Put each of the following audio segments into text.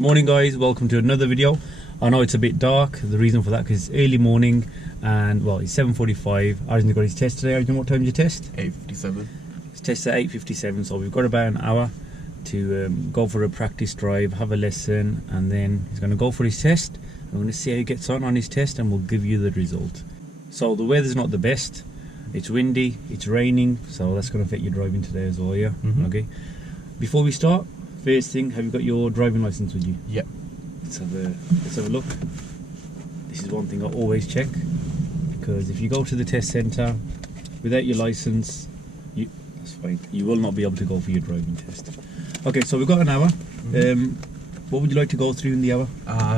Good morning guys, welcome to another video. I know it's a bit dark, the reason for that because it's early morning and well it's 7:45. Arjun's got his test today. Arjun, what time is your test? 8:57. His test at 8:57, so we've got about an hour to go for a practice drive, have a lesson, and then he's going to go for his test. We're going to see how he gets on his test and we'll give you the result. So the weather's not the best, it's windy, it's raining, so that's going to affect your driving today as well, yeah? Okay. Before we start, first thing, have you got your driving license with you? Yep. Let's have a look. This is one thing I always check, because if you go to the test centre without your license, that's fine. You will not be able to go for your driving test. Okay, so we've got an hour. What would you like to go through in the hour?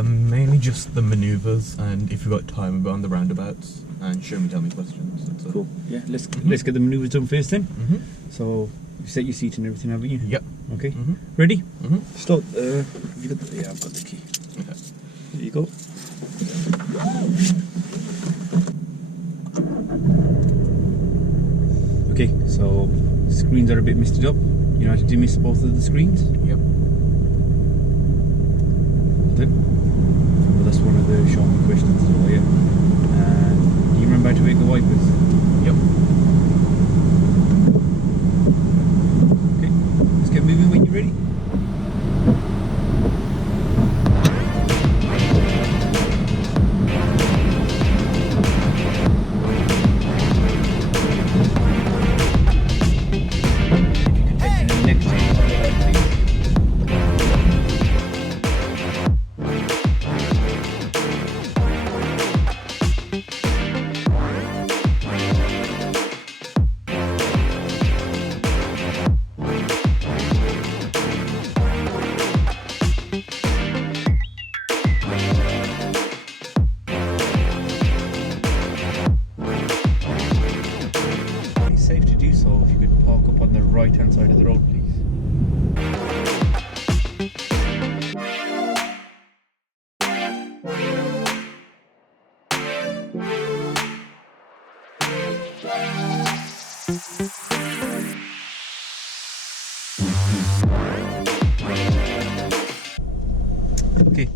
Mainly just the manoeuvres, and if you've got time, we'll go on the roundabouts and show me, tell me questions. That's cool. Yeah, let's get the manoeuvres done first then. So you've set your seat and everything, haven't you? Yep. Okay. Ready? Start. Have you got the, yeah, I've got the key. Okay. There you go. Okay, so the screens are a bit misted up. You know how to demis both of the screens? Yep. Then, well, that's one of the short questions as well, yeah. And do you remember how to make the wipers? Yep. Okay, let's get moving when you're ready. Safe to do so if you could park up on the right hand side of the road, please. Okay,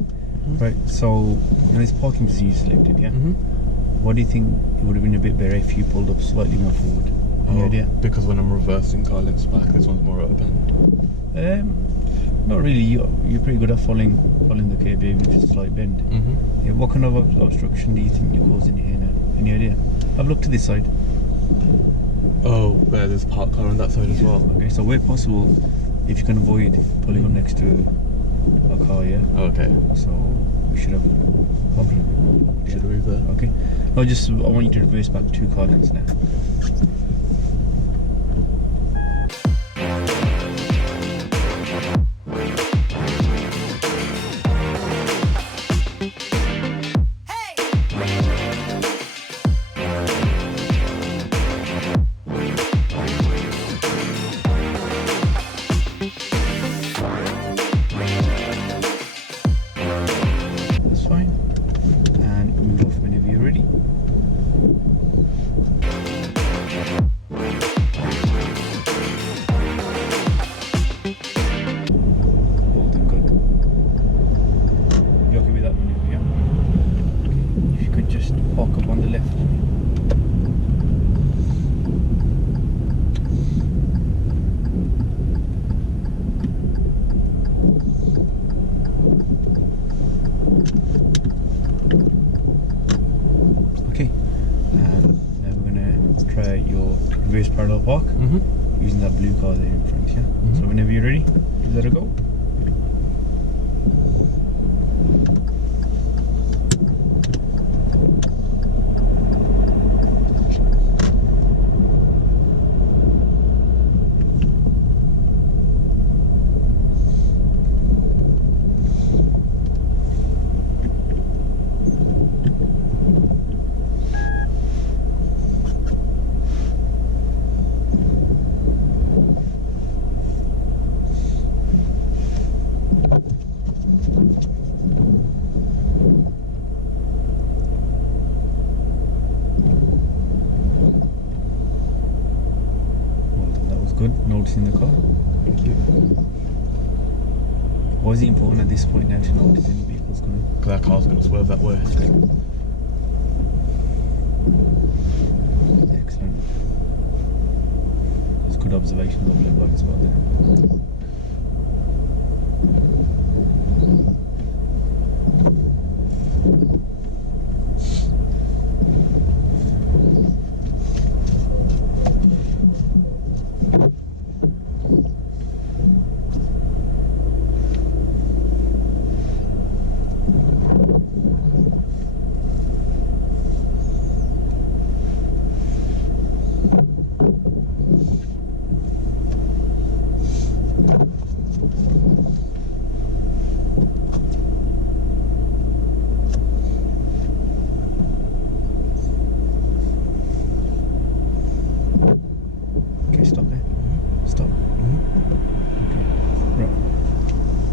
right, so this parking position you selected, yeah? What do you think it would have been a bit better if you pulled up slightly more forward? Any idea? Because when I'm reversing, car links back, this one's more open. Not really. You're pretty good at following the curb, even if it's a slight bend. Yeah, what kind of obstruction do you think you're causing here now? Any idea? Have a look to this side. Oh, where there's a parked car on that side as well. Okay, so where possible, if you can avoid pulling up next to a car, yeah? Okay. So we should have a problem. Should we move there? Okay. I want you to reverse back 2 car lengths now. Park up on the left. Okay, and now we're going to try your reverse parallel park using that blue car there in front, yeah? So whenever you're ready, give that a go. Good, noticing the car. Thank you. Why is it important at this point now to know if any vehicles coming? Because that car's going to swerve that way. Excellent. That's good observations on the blog as well there.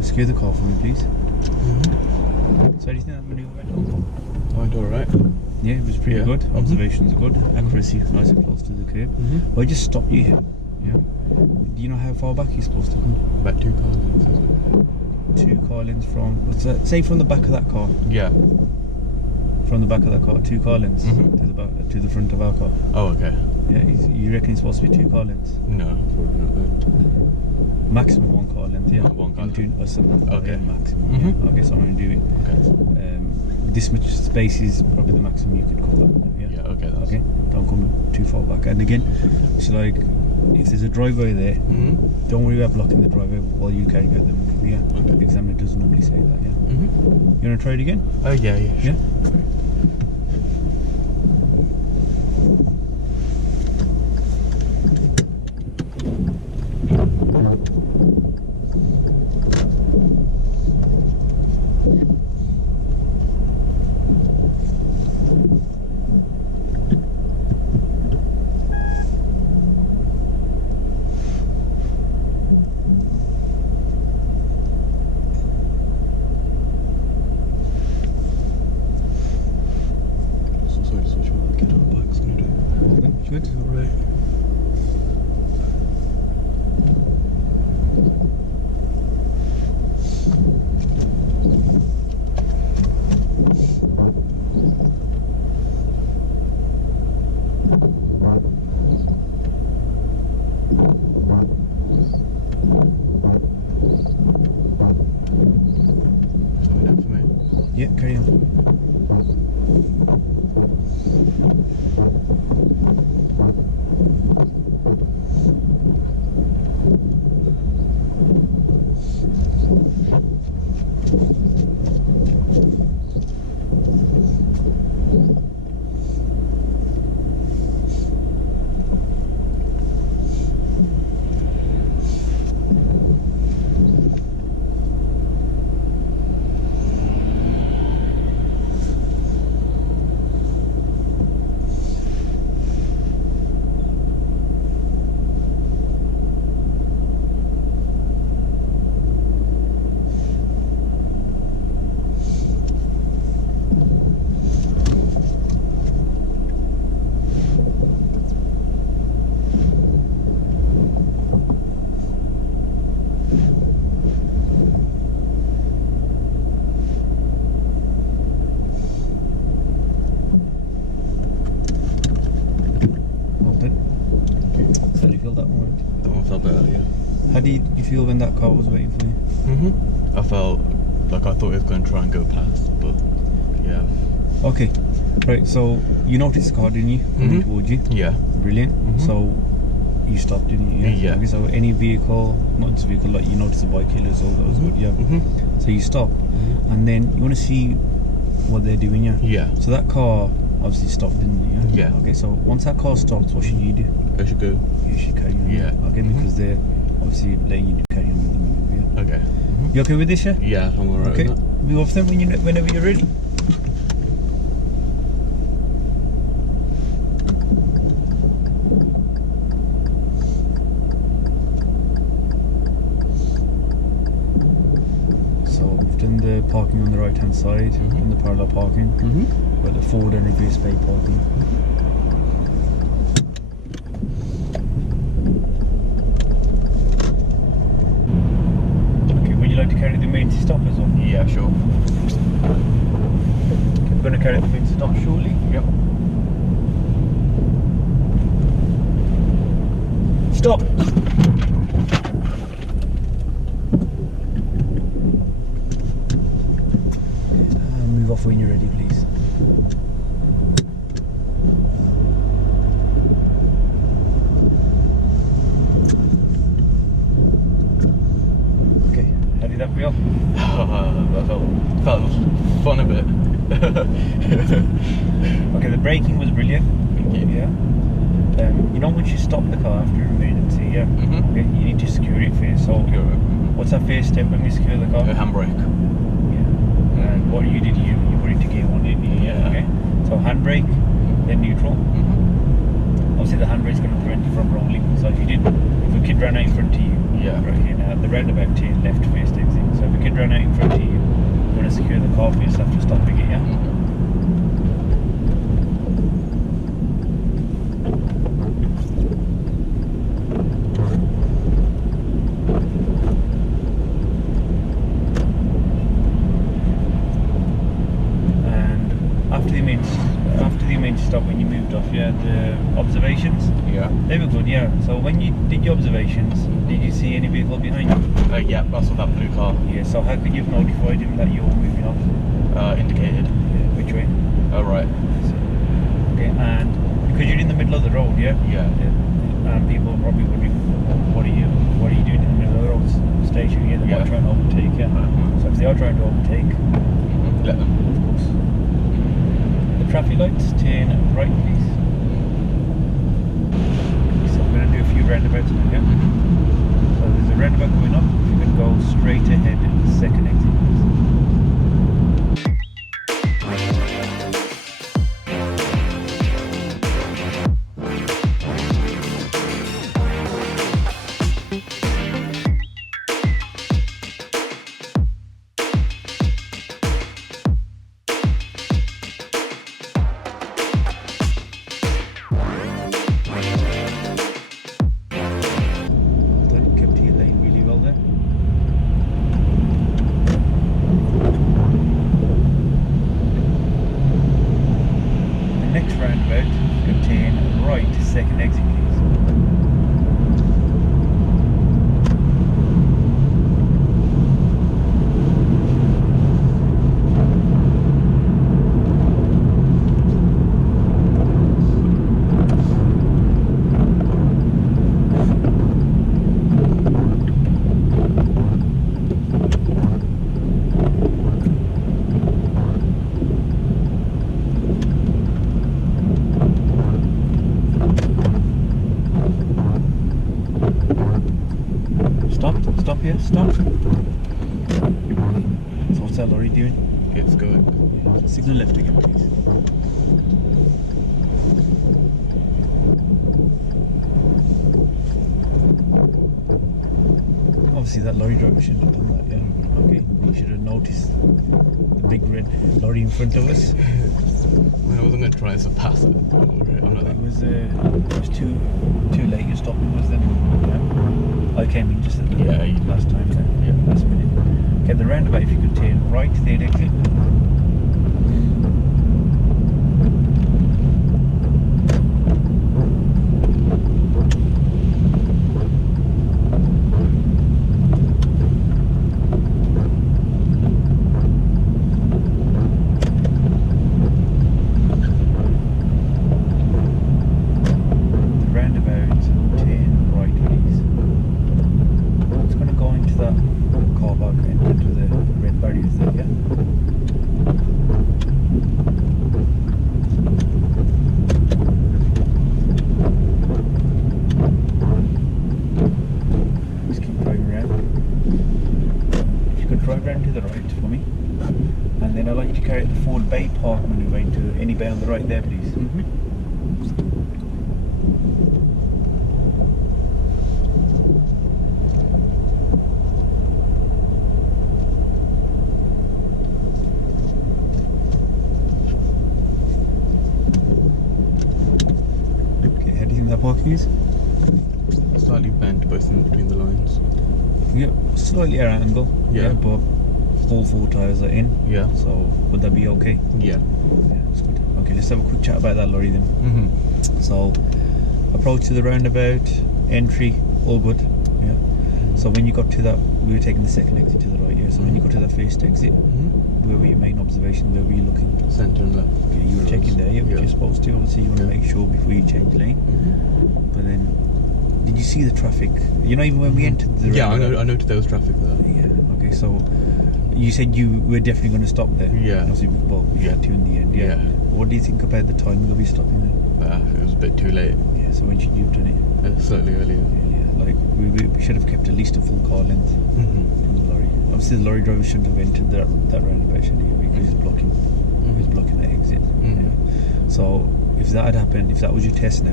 Secure the car for me, please. So, do you think that manoeuvre went alright? Yeah, it was pretty good. Observations are good. Accuracy nice and close to the curb. Well, I just stopped you here. Yeah. Do you know how far back you're supposed to come? About 2 car lengths. 2 car lengths from, what's that? Say from the back of that car. Yeah. From the back of that car, 2 car lengths to the back, to the front of our car. Oh, okay. Yeah, you reckon it's supposed to be 2 car lengths? No, probably not then. Maximum 1 car length, yeah. 1 car length. Between us and that car, Okay. yeah, maximum. Yeah. I guess I'm going to do it. Okay. This much space is probably the maximum you could cover. Yeah. Yeah, okay. That's... Okay. Don't come too far back. And again, it's like if there's a driveway there, don't worry about blocking the driveway while you're carrying out the manoeuvre. Yeah. Okay. The examiner doesn't normally say that. Yeah. You want to try it again? Oh yeah, yeah. Sure. Yeah. Good. Alright. Coming down for me. Yeah, carry on. How do you feel that one? That one felt better, yeah. How did you feel when that car was waiting for you? I felt like I thought it was going to try and go past, but yeah. Okay, right, so you noticed the car, didn't you? Coming towards you? Yeah. Brilliant. So you stopped, didn't you? Yeah. Okay, so any vehicle, not just vehicle, like you noticed the bike killers, all those, yeah. So you stop, and then you want to see what they're doing, yeah? Yeah. So that car obviously stopped, didn't it? Yeah. Okay, so once that car stops, what should you do? I should go. You should carry on. Yeah. Okay, because they're obviously letting you carry on with the move, yeah? Okay. You okay with this, yeah? Yeah, I'm alright Okay. with that. Move off them whenever you're ready. So we've done the parking on the right hand side, done the parallel parking, got the forward and reverse bay parking. Okay, would you like to carry the main stop as well? Yeah, sure. Okay, we're going to carry them in stop shortly. Yep. Stop! Move off when you're ready, please. Okay, how did that feel? That felt fun a bit. Okay, the braking was brilliant. Thank you. Yeah. You know, once you stop the car after an emergency, yeah, Mhm. okay, you need to secure it first. So, what's that first step when you secure the car? A handbrake. Yeah. And what you did, you put it to gear one, didn't you? Yeah. Okay. So handbrake, then neutral. Mhm. Obviously, the handbrake's going to prevent you from rolling. So if a kid ran out in front of you, Yeah. right here now, the roundabout to your left first exit. So if a kid ran out in front of you, you want to secure the car first after stopping it, yeah. Mhm. After the emergency stop, when you moved off, yeah, the observations, Yeah. they were good, yeah. So when you did your observations, did you see any vehicle behind you? Yeah, that's what that blue car Yeah, so how could you have notified him that you're moving off? indicated. Yeah, which way? Oh, right. Okay, and because you're in the middle of the road, yeah? Yeah. And people are probably wondering, what are you doing in the middle of the road? Station, yeah, they're Yeah. not trying to overtake, yeah? So if they are trying to overtake, Mhm. Let them. of course. The traffic lights, turn right, please. So I'm going to do a few roundabouts now, yeah? So there's a roundabout coming up. If you could go straight ahead, second exit, please. Kept your lane really well there. The next roundabout, you can turn right, second exit, please. Stop here, stop. So what's that lorry doing? It's going. Signal left again, please. Obviously that lorry driver shouldn't have done that, yeah. Okay, he should have noticed the big red lorry in front of us. I wasn't going to try and surpass it. Don't worry, I'm not It was too late. Your stopping was then. Yeah. I came in just at the Yeah, you did. last time. Yeah. Last minute. Okay, the roundabout. If you could turn right, third exit. Carry the forward bay park manoeuvre into any bay on the right there, please. Okay, how do you think that parking is? Slightly bent both in between the lines. Yep, slightly at an angle. Yeah. But all 4 tyres are in. Yeah. So would that be okay? Yeah. Yeah, that's good. Okay, let's have a quick chat about that lorry then. So approach to the roundabout, entry, all good. Yeah. So when you got to that, we were taking the second exit to the right. Yeah. So when you got to that first exit, where were your main observations? Where were you looking? Centre and left. Okay, you were checking there, which you're supposed to. Obviously, you want to make sure before you change lane. But then, did you see the traffic? You know, even when we entered the roundabout, I noted there was traffic there. Yeah. Okay, so you said you were definitely going to stop there. Yeah. Obviously, well, you had to in the end. Yeah. What do you think about the timing of you stopping there? It was a bit too late. Yeah. So when should you have done it? Slightly earlier. Yeah. Like we should have kept at least a full car length from the lorry. Obviously, the lorry driver shouldn't have entered that roundabout, should he? Because he's blocking. He's blocking that exit. Yeah. So if that had happened, if that was your test now,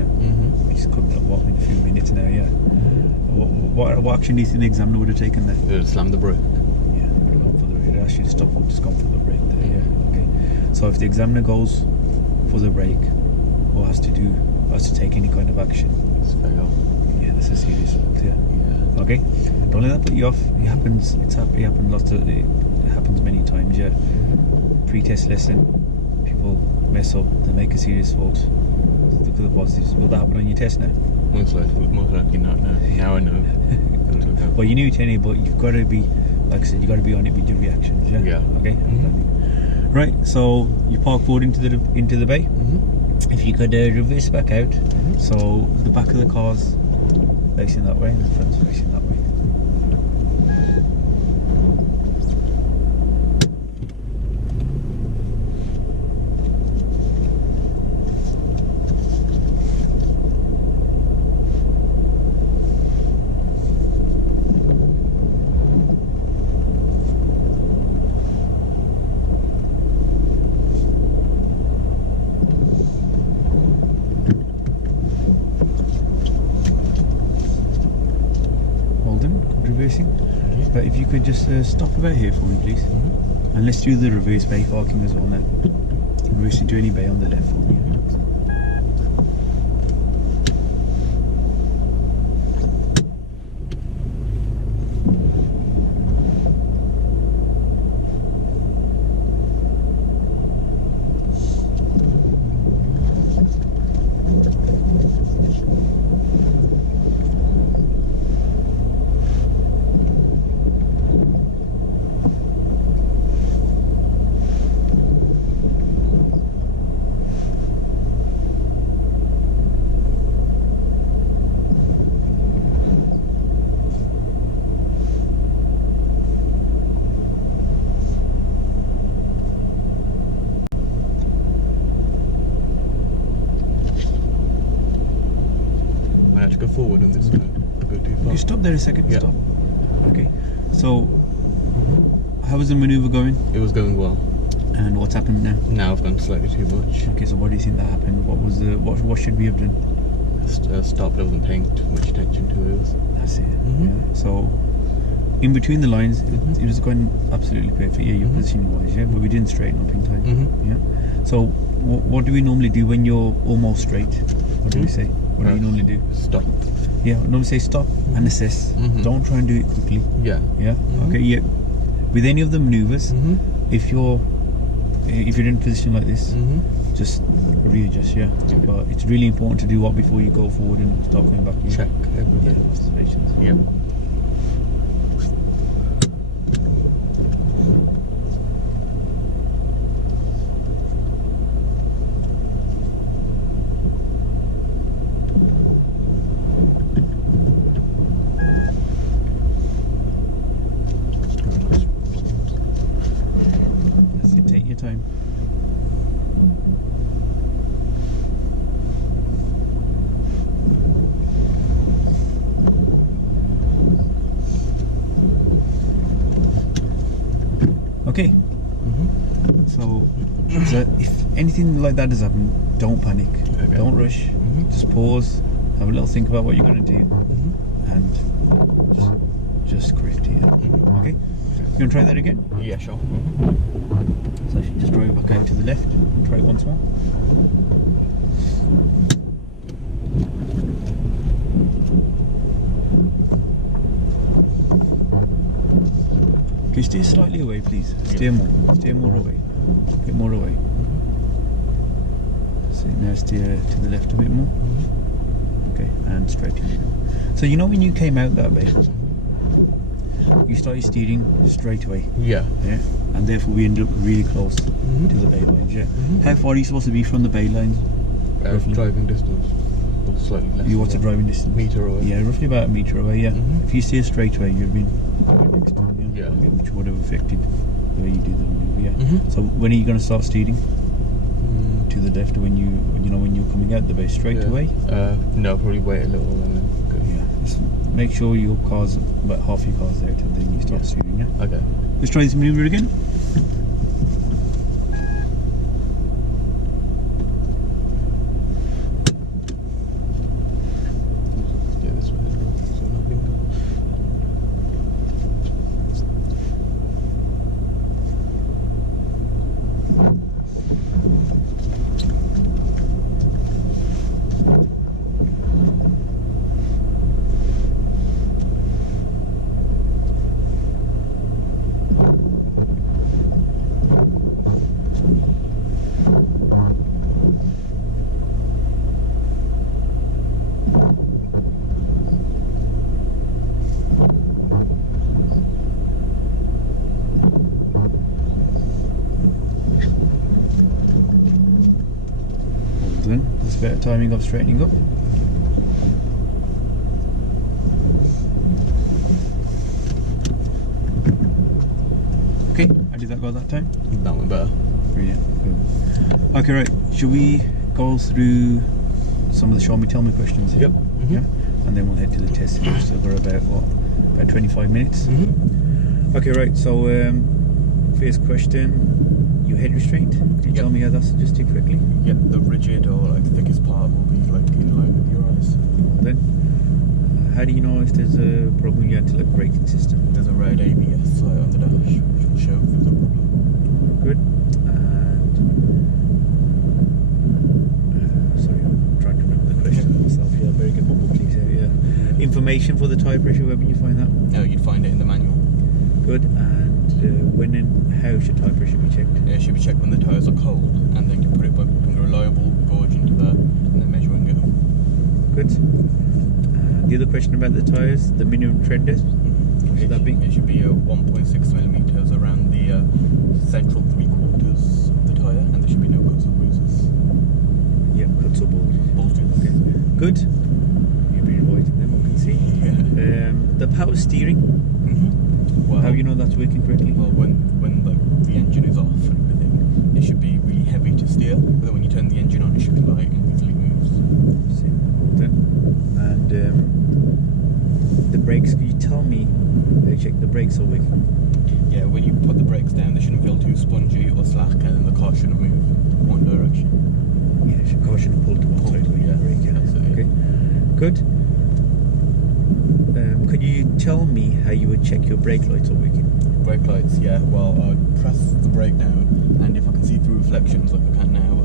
which is coming up in a few minutes now, yeah. What action do you think the examiner would have taken there? It would slam the brake. Yeah, they would have gone for the. It asked you to stop and just gone for the brake there. Yeah. Okay. So if the examiner goes for the brake, or has to take any kind of action, It's very off. yeah, that's a serious fault. Yeah. Okay. Don't let that put you off. It happens. It happens many times. Yeah. Pre-test lesson, people mess up. They make a serious fault. Look at the positives. Will that happen on your test now? Most likely not now. Now I know. Well, you knew it anyway, but you've got to be, like I said, you've got to be on it with your reactions. Yeah. Yeah. Okay. Right. So you park forward into the bay. If you could reverse back out, so the back of the car's facing that way and the front's facing that way. But if you could just stop about here for me, please. And let's do the reverse bay parking as well now. Reverse into any bay on the left for me. Go forward on this one. Go too far. You stop there a second. Stop. Okay. So, how was the manoeuvre going? It was going well. And what's happened now? Now I've gone slightly too much. Okay. So what do you think that happened? What was the what should we have done? Stopped. I wasn't paying too much attention to it. That's it. Yeah. So, in between the lines, it was going absolutely perfect. Yeah, your position wise. Yeah, but we didn't straighten up in time. Yeah. So, what do we normally do when you're almost straight? What do we say? What do you normally do? Stop. Yeah, normally say stop and assess. Don't try and do it quickly. Yeah. Yeah. Okay. Yeah. With any of the maneuvers, if you're in a position like this, just readjust. Yeah. But it's really important to do what before you go forward and start going back. Check everything. Observations. Yeah. Time. Okay. So if anything like that does happen, don't panic. Okay. Don't rush. Just pause. Have a little think about what you're going to do, and just correct it. Okay. You want to try that again? Yeah, sure. So I should just drive back out to the left and try it once more. Okay, Okay, steer slightly away, please. Yeah. Steer more away. A bit more away. So now steer to the left a bit more. Okay, and straight in. So you know when you came out that way, you started steering straight away. Yeah. Yeah. And therefore we ended up really close to the bay lines. Yeah. How far are you supposed to be from the bay lines? Driving distance. Or slightly less. What's the driving distance? Meter away. Yeah, roughly about a metre away. Yeah. If you steer straight away, you'd be right next to them. Yeah. Okay, which would have affected the way you do the manoeuvre. Yeah. So when are you going to start steering? To the left when you're coming out the bay straight away? No, probably wait a little and then go. Yeah. Just make sure your car's about half your car's out and then you start steering. Yeah. Okay. Let's try this manoeuvre again. Yeah, this way as well. So nothing. Then that's better timing of straightening up. Okay, how did that go that time? That went better. Brilliant. Good. Okay, right. Should we go through some of the show me tell me questions here? Yep. Yeah. And then we'll head to the test. We've still got about 25 minutes. Okay, right. So first question: you head restraint. Can you tell me how that's adjusted correctly? Yep. The rigid or like thickest part will be like in line with your eyes. Then, how do you know if there's a problem with your anti-lock braking system? There's a red ABS light on the dash which will show if there's a problem. Good. And sorry, I'm trying to remember the question myself. Yeah, very good mumble, please. Yeah. Information for the tyre pressure. Where would you find that? No, you'd find it in the manual. Good. And when and how should tyre pressure be checked? Yeah, it should be checked when the tyres are cold, and then you put it by putting a reliable gauge into that, and then measuring it. Good. The other question about the tyres, the minimum tread depth. What should that be? It should be 1.6 millimeters around the central 3/4 of the tyre, and there should be no cuts or bruises. Yeah, cuts or bulges. Okay. Good. You've been avoiding them, I can see. Yeah. The power steering. Well, how do you know that's working correctly? Well, when like the engine is off and everything, it should be really heavy to steer. But then when you turn the engine on, it should be light and easily moves. And the brakes. Can you tell me how you check the brakes are working? Yeah, when you put the brakes down, they shouldn't feel too spongy or slack, and then the car shouldn't move one direction. Yeah, the car shouldn't pull to one side when you brake. Yeah. Okay. Good. Could you tell me how you would check your brake lights are working? Brake lights, yeah. Well, I'd press the brake down, and if I can see through reflections like I can now,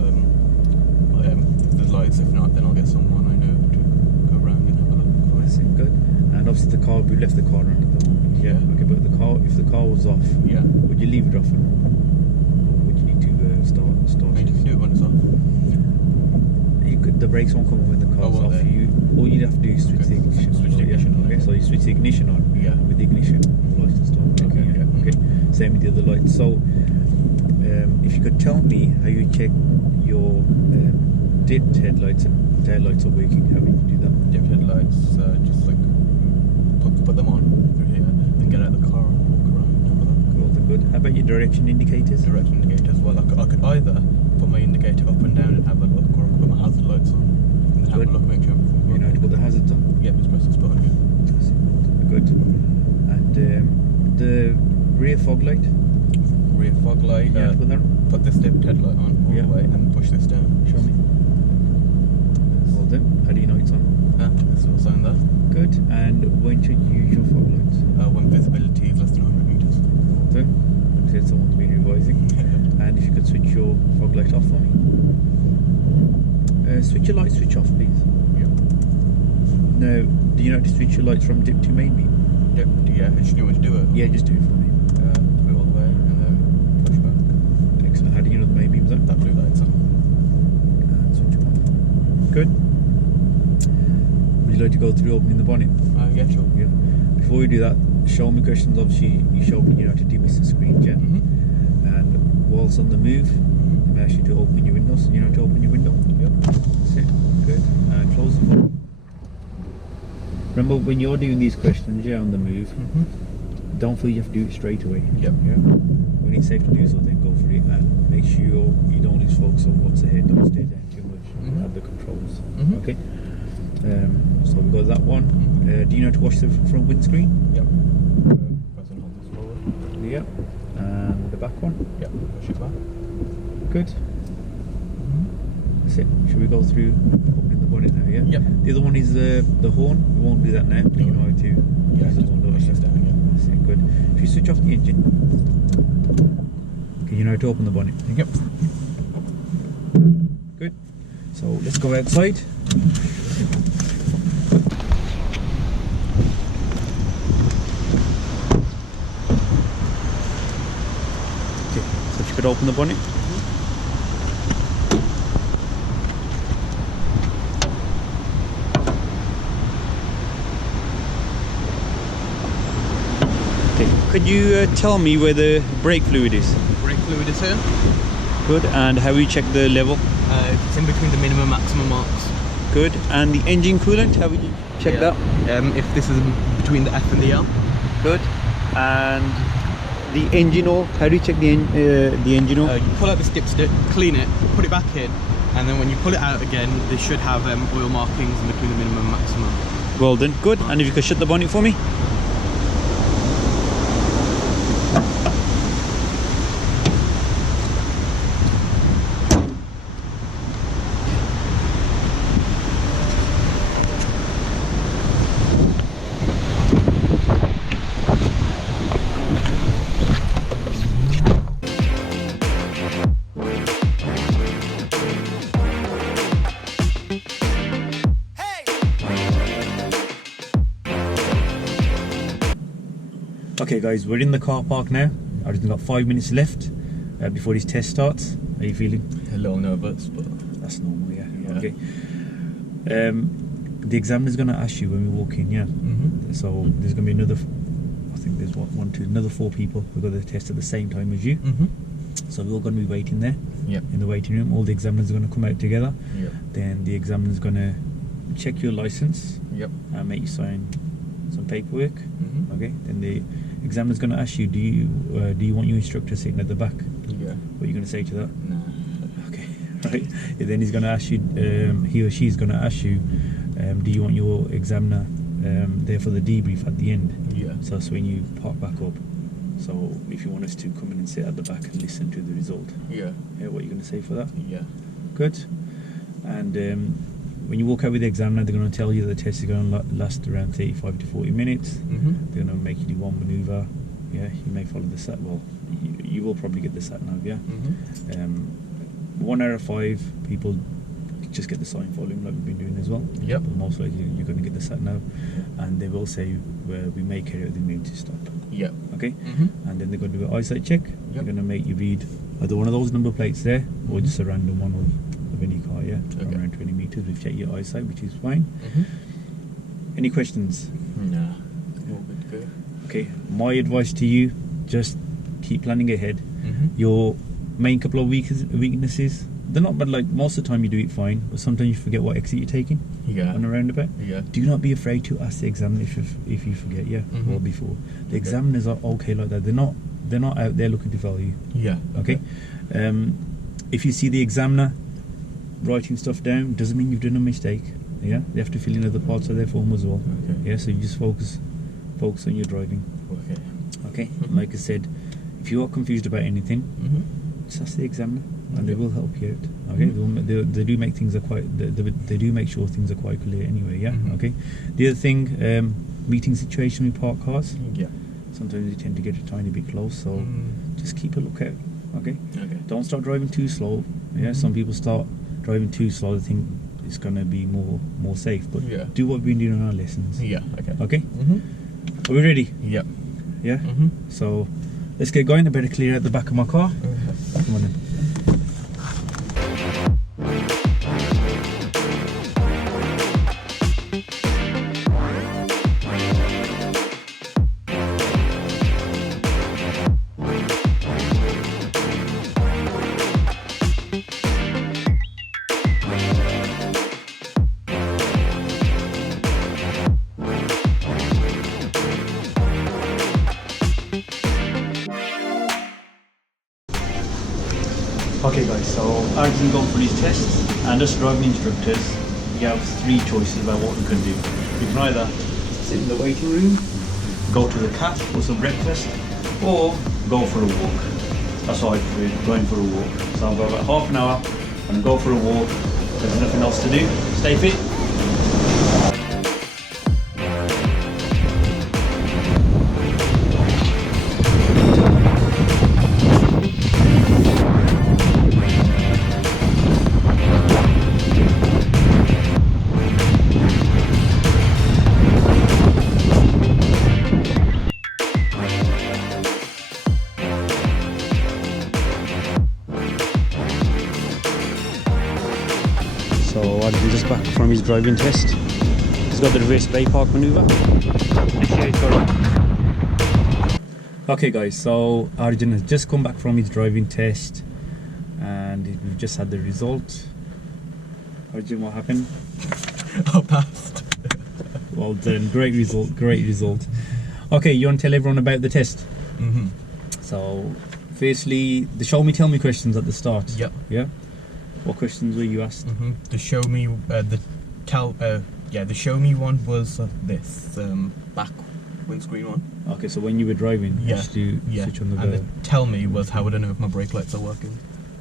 if there's lights. If not, then I'll get someone I know to go around and have a look. That's it. Good. And obviously the car, we left the car on at the moment. Yeah. Okay, but if the car was off, Yeah. would you leave it off, or would you need to start I mean, it? you can do it when it's off. The brakes won't come on when the car's won't off. they? All you'd have to do is switch the ignition. Switch the ignition on. Okay, so you switch the ignition on. Yeah. With the ignition, the lights will start working. Okay, yeah. Okay. Same with the other lights. So, if you could tell me how you check your dipped headlights and tail lights are working, how would you do that? Dipped headlights, just like put them on through here, then get out of the car and walk around and have a look. Well, they're good. How about your direction indicators? Direction indicators. Well, I could either put my indicator up and down and have a look, or I could put my hazard lights on and then have a look, make sure everything's You know how to working. put the hazards on. Yeah, just press this button. Yeah. Good. And the rear fog light. Rear fog light. Yeah, put that on. Put this dipped headlight on all the way and push this down. Show me. Well done. How do you know it's on? This little sign there. Good. And when should you use your fog lights? When visibility is less than 100 meters. Well done. Said someone's been revising. And if you could switch your fog light off for me. Switch your light switch off, please. Yeah. Now, do you know how to switch your lights from dip to main beam? Yep. Yeah. Should you want to do it? Yeah, just do it for me. like to go through opening the bonnet? Yeah, sure. Yeah. Before we do that, show me questions. Obviously, you show me how to demist the screen, yeah. And whilst on the move, I ask you to open your windows. You know how to open your window? Yep. That's it. Good. And close the door. Remember, when you're doing these questions, yeah, on the move, don't feel you have to do it straight away. Yep. Yeah. When it's safe to do so, then go for it, and make sure you don't lose focus on what's ahead. Don't stay down too much. Have the controls. Okay. So we've got that one. Do you know how to wash the front windscreen? Yep. Press and hold this forward. Yep. And the back one? Yep. Push it back. Good. That's it. Should we go through opening the bonnet now? Yeah. Yep. The other one is the horn. We won't do that now. You know how to use the horn, don't you? Push this down. Yeah. That's it. Good. If you switch off the engine, okay, you know how to open the bonnet. Yep. Good. So let's go outside. Okay. So if you could open the bonnet. Could you tell me where the brake fluid is? Brake fluid is here. Good. And how you check the level? It's in between the minimum maximum marks. Good. And the engine coolant, how would you check that? If this is between the F and the L. Good. And the engine oil, how do you check the engine oil? You pull out the dipstick, clean it, put it back in, and then when you pull it out again, they should have oil markings in between the minimum and maximum. Well done. Good. And if you could shut the bonnet for me. Okay guys, we're in the car park now. I've got 5 minutes left before his test starts. How are you feeling? A little nervous, but that's normal, yeah. Okay. The examiner's going to ask you when we walk in, yeah. So there's going to be another, I think there's another 4 people who've got the test at the same time as you. So we're all going to be waiting there in the waiting room. All the examiners are going to come out together. Then the examiner's going to check your license and make you sign some paperwork. Okay. Then the examiner's going to ask you, do you want your instructor sitting at the back? Yeah. What are you going to say to that? No. Okay. Right. Then he's going to ask you, he or she's going to ask you, do you want your examiner there for the debrief at the end? Yeah. So that's when you park back up. So if you want us to come in and sit at the back and listen to the result. Yeah. What are you going to say for that? Yeah. Good. And when you walk out with the examiner, they're going to tell you the test is going to last around 35 to 40 minutes. They're going to make you do one manoeuvre. Yeah, you may follow the sat. Well, you will probably get the sat nav. Yeah. 1 out of 5 people just get the sign following like we've been doing as well. Yep. But most likely you're going to get the sat nav, and they will say where we may carry out the emergency stop. Yep. Okay. And then they're going to do an eyesight check. They're going to make you read either one of those number plates there, or just a random one of any car. Yeah. Around 20 meters. We've checked your eyesight, which is fine. Any questions? No. All good to go. Okay. My advice to you: just keep planning ahead. Your main couple of weaknesses, they're not bad. Like most of the time you do it fine, but sometimes you forget what exit you're taking. On a roundabout. Do not be afraid to ask the examiner if you forget. Or before. The examiners are okay like that. They're not out there looking to fail you. Okay. If you see the examiner writing stuff down, doesn't mean you've done a mistake. They have to fill in other parts of their form as well. So you just focus on your driving. Okay. Like I said, if you are confused about anything, just ask the examiner, and they will help you out. Okay. They do make things they do make sure things are quite clear anyway. Okay. The other thing, meeting situation with parked cars. Sometimes you tend to get a tiny bit close, so just keep a lookout. Okay. Don't start driving too slow. Some people start driving too slow. They think it's going to be more safe, but do what we've been doing on our lessons. Okay. Are we ready? Yeah. So let's get going. I better clear out the back of my car. Come on then. Okay guys, so Arjun going for these tests, and us driving instructors, we have three choices about what we can do. We can either sit in the waiting room, go to the cafe for some breakfast, or go for a walk. That's why I prefer going for a walk. So I've got about half an hour and go for a walk. There's nothing else to do. Stay fit. So Arjun just back from his driving test. He's got the reverse bay park manoeuvre. Okay guys, so Arjun has just come back from his driving test and we've just had the result. Arjun, what happened? I passed. Well done, great result, great result. Okay, you want to tell everyone about the test? Mm-hmm. So, firstly, the show me tell me questions at the start. Yep. Yeah? What questions were you asked? Mm-hmm. The show me, the show me one was this back windscreen one. Okay, so when you were driving, you used to switch on the and dial. the tell me was how would I know if my brake lights are working.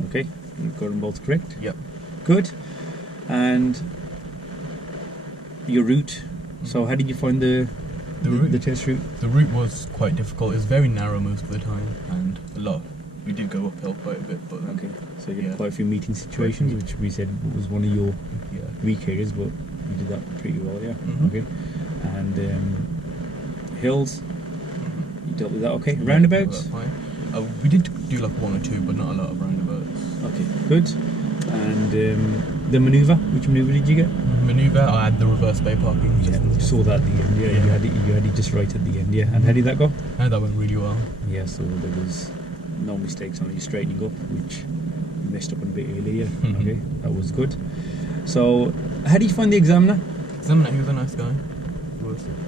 Okay, you've got them both correct. Yep. Good. And your route. So how did you find the test route? The route was quite difficult. It was very narrow most of the time, and we did go uphill quite a bit. But okay, so you had quite a few meeting situations, which we said was one of your weak areas, but you did that pretty well, yeah. Mm-hmm. Okay. And hills, you dealt with that. Okay. Roundabouts. Fine. We did do like one or two, but not a lot of roundabouts. Okay, good. And the manoeuvre, which manoeuvre did you get? Manoeuvre, I had the reverse bay parking. Yeah, we saw that at the end. Yeah, you had it just right at the end. Yeah, and how did that go? And that went really well. Yeah, so there was no mistakes on your straightening up, which you messed up on a bit earlier. Mm-hmm. Okay, that was good. So, how did you find the examiner? Examiner, he was a nice guy.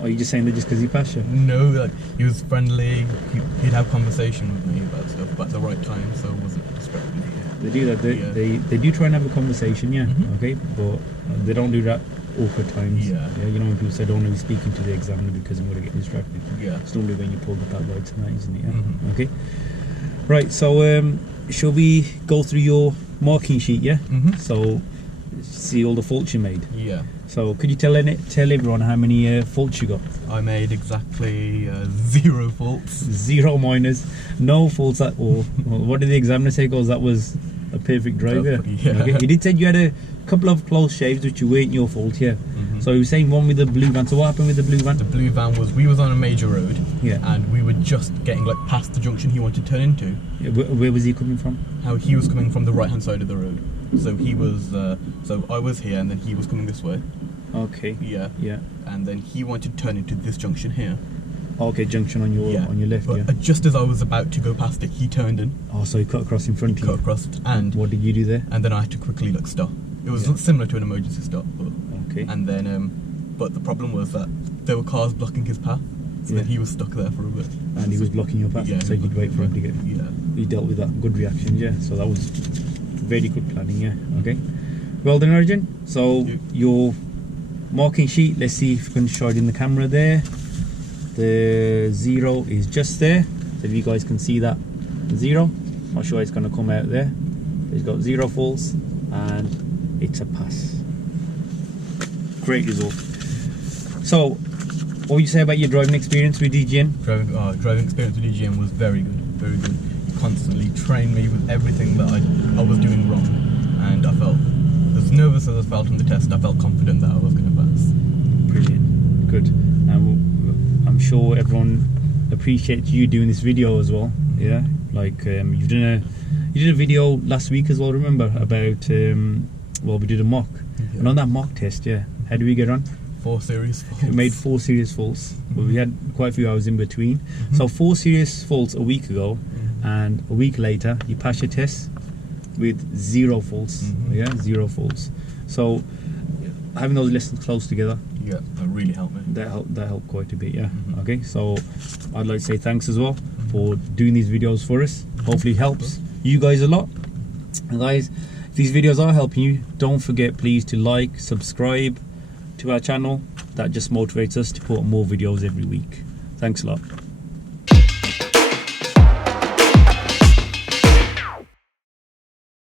Are you just saying that just because he passed you? No, like, he was friendly. He'd have conversation with me about stuff, but at the right time, so it wasn't distracting me. They do that. They do try and have a conversation, yeah. Mm-hmm. Okay, but they don't do that awkward times. Yeah. You know when people say don't want to be speaking to the examiner because I'm going to get distracted. Yeah. It's normally when you pull the tab lights and that, isn't it? Yeah. Mm-hmm. Okay. Right. So shall we go through your marking sheet? Yeah. Mm-hmm. So see all the faults you made. Yeah. So could you tell everyone how many faults you got? I made exactly 0 faults. 0 minors, no faults at all. Well, what did the examiner say? Because that was a perfect drive. Yeah. Okay. You did say you had a couple of close shaves which weren't your fault here. Mm-hmm. So you were saying one with the blue van. So what happened with the blue van? The blue van we was on a major road. Yeah. And we were just getting like past the junction he wanted to turn into. Yeah, where was he coming from? How he was coming from the right hand side of the road. So he was, so I was here and then he was coming this way. Okay. Yeah. Yeah. And then he wanted to turn into this junction here. Okay, junction on your left. But yeah. Just as I was about to go past it, he turned in. Oh, so he cut across in front of you. Cut across, and what did you do there? And then I had to quickly stop. It was similar to an emergency stop, but okay. And then, but the problem was that there were cars blocking his path, so then he was stuck there for a bit. And he was blocking your path, so you'd wait for him to get. Yeah. You dealt with that. Good reaction, yeah. So that was very good planning, yeah. Okay. Well done, Arjun. So your marking sheet, let's see if we can show it in the camera there. The 0 is just there. So if you guys can see that 0, not sure it's going to come out there. It's got 0 faults and it's a pass. Great result. So, what would you say about your driving experience with DGN? Driving experience with DGN was very good, very good. He constantly trained me with everything that I was doing wrong, and I felt as nervous as I felt on the test. I felt confident that I was going to pass. Brilliant, good. And I'm sure everyone appreciates you doing this video as well. Yeah, like you did a video last week as well. Remember about well, we did a mock, and on that mock test, how did we get on? 4 serious faults. We made 4 serious faults, but we had quite a few hours in between. So 4 serious faults a week ago, and a week later you passed your test with 0 faults. Yeah, 0 faults. So having those lessons close together, that really helped me. That helped quite a bit. Yeah. Okay. So I'd like to say thanks as well for doing these videos for us. Hopefully it helps you guys a lot. And guys, if these videos are helping you, don't forget please to like, subscribe to our channel. That just motivates us to put more videos every week. Thanks a lot.